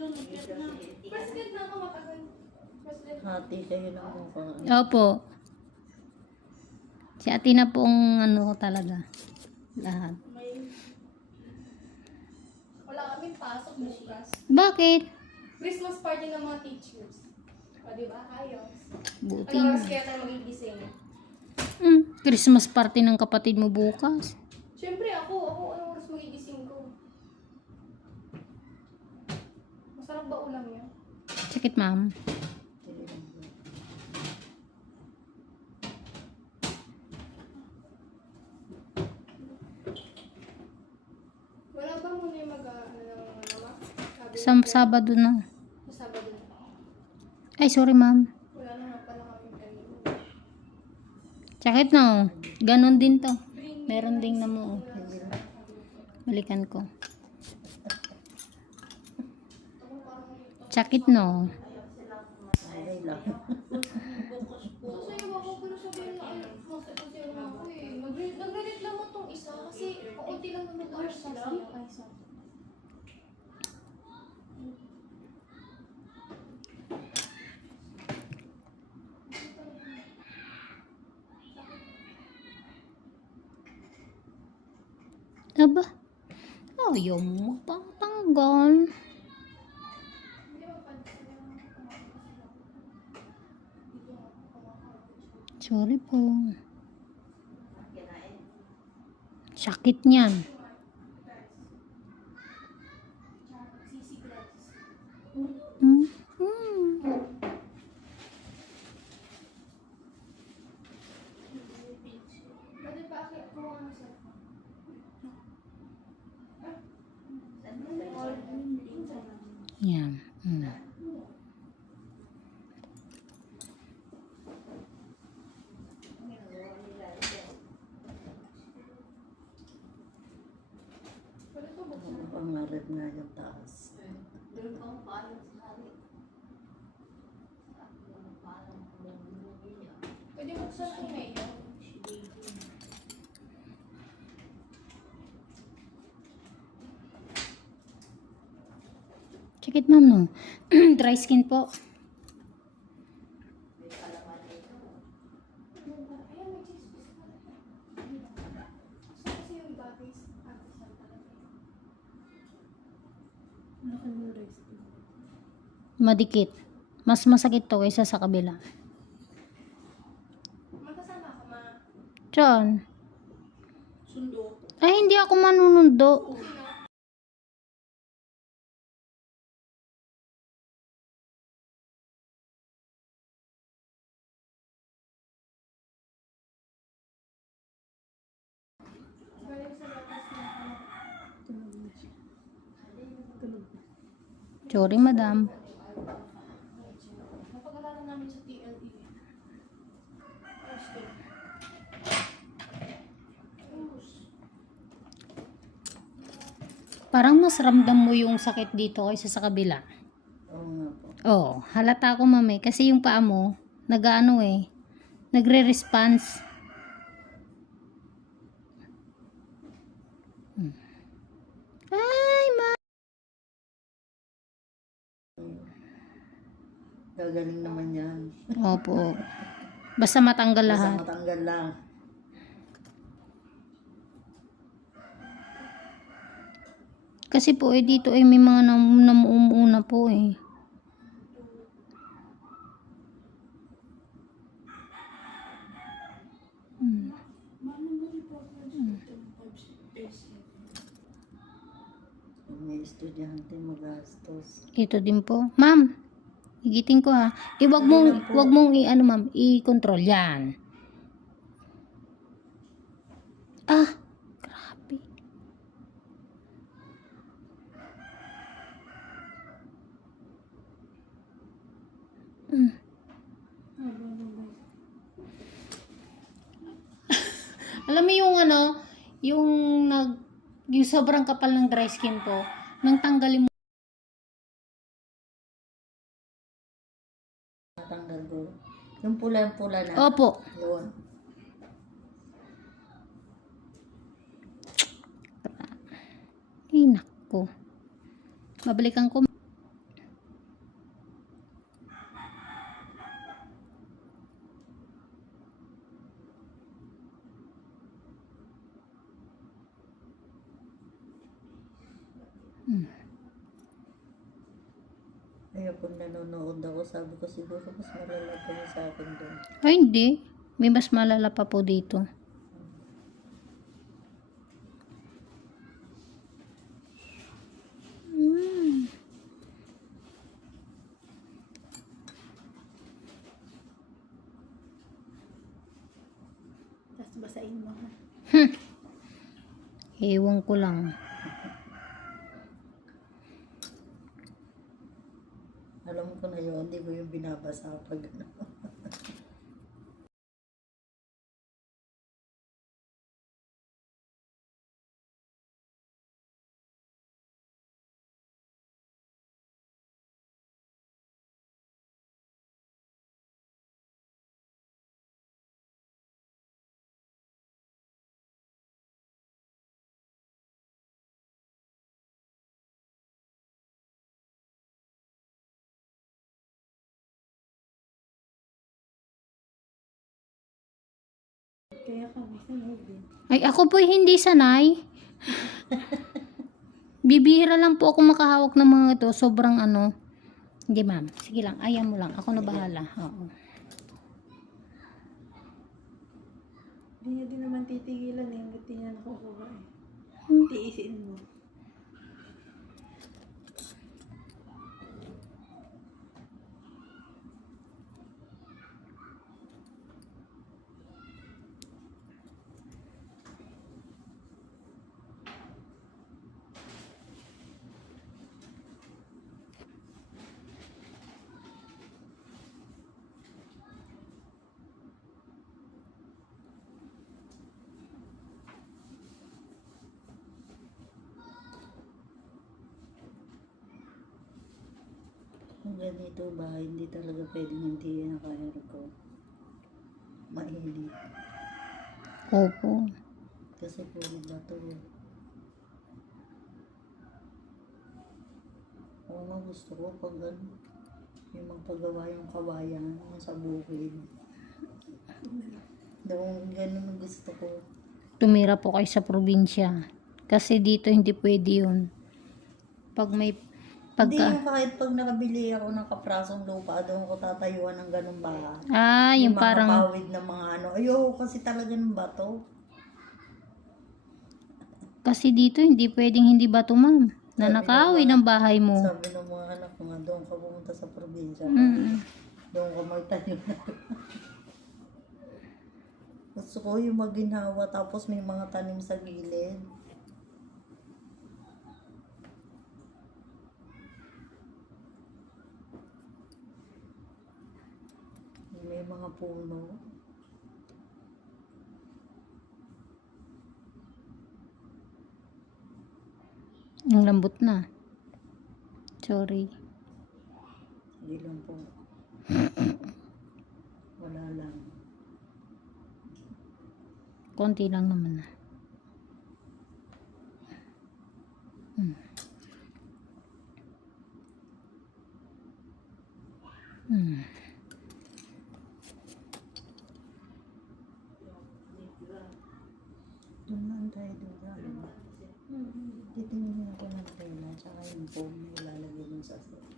doon. Umiyak na. President na ako matagal. Hati kayo ng mukha. Opo. Si ate na pong ano ko talaga. Lahat. May Wala kaming pasok bukas. Bakit? Christmas party ng mga teachers. O, di ba? Ayos. Buti Ano na. oras kaya tayo magigising? Hmm, Christmas party ng kapatid mo bukas. Siyempre ako, ako anong oras magigising ko? Masarap ba ulam niya? Sakit ma'am. Wala ba muna yung mag ano ng mama? Sabi Sa Sabado na. Sa Sabado na. Ay, sorry ma'am. Wala na nga pala kami kanina. Sakit na oh. Ganon din to. Meron ding namu. oh. Balikan ko. Sakit no. Ay lang. Kasi ako pero sabihin na ay masaya kasi ano ako eh. Nagre- Nagre-reklamo tong isa kasi kaunti. Aba. Ayaw mo magpatanggal. Sorry po. Sakit niyan. Hmm. Pwede buksan ang mayo. Check it ma'am no. Dry skin po. Ayan, may cheese pala. Gusto kasi yung bagay sa artisan talaga. laki mo rice. Madikit. Mas masakit to kaysa sa kabila. Magkasama ka ma. John. Sundo. Ay, hindi ako manunundo. Sino? Galing sa labas na ano. Tulog na siya. Tulog na. Sorry, madam. Napag-aralan namin sa TLE. Thursday. Ubus. Parang mas ramdam mo yung sakit dito kaysa sa kabila. Oo nga po. Oo, halata ko mami. Kasi yung paa mo, nag-ano eh, nagre-response. Hmm. Ay, ma. Gagaling naman yan. Opo. Basta matanggal Basta lahat. matanggal lang. Kasi po eh, dito eh, may mga nam namuumuuna po eh. Hmm. Pag may estudyante magastos. Ito din po. Ma'am, higitin ko ha. Eh, wag mong, wag mong i, ano ma'am, i-control yan. Ah, Mm. Alam mo yung ano, yung nag, yung sobrang kapal ng dry skin ko, nang tanggalin mo Matanggal ko. Yung pula-pula na. Opo. Yun. Ay, nako. Babalikan ko. Kahapon nanonood ako, sabi ko siguro mas malala pa niya sa akin doon. Ay, hindi. May mas malala pa po dito. Mm. Tapos basain mo ha. Ewan ko lang. Alam ko na yun, hindi ko yung binabasa pag ano. Kaya kami sa din. Ay, ako po hindi sanay. Bibihira lang po ako makahawak ng mga ito. Sobrang ano. Hindi ma'am. Sige lang. Ayaw mo lang. Ako na bahala. Oo. Hindi niya din naman titigilan eh. Hanggat di niya nakukuha eh. Tiisin mo. Kung ganito ba, hindi talaga pwedeng hindi naka-aircon. Mainit. Opo. Kasi bato yun. Oo nga gusto ko pag ano, yung magpagawa yung kawayan yung sa bukid. Doon, ganun ang gusto ko. Tumira po kayo sa probinsya. Kasi dito hindi pwede yun. Pag may Hindi pagka... yung kahit pag nakabili ako ng kaprasong lupa, doon ko tatayuan ng ganung bahay. Ah, yung mga parang... kapawid ng mga ano. Ayoko kasi talaga ng bato. Kasi dito hindi pwedeng hindi bato ma'am. Nanakawi ng bahay mo. Sabi ng mga anak ko nga, doon ka pumunta sa probinsya. Mm. Doon ka magtanim na Gusto ko yung maginhawa tapos may mga tanim sa gilid. May mga puno. Ang lambot na. Sorry. Hindi lang po. Wala lang. Konti lang naman na. tayo duga. Diba? Titingin ako ng pena, tsaka yung foam na ilalagay dun sa foam.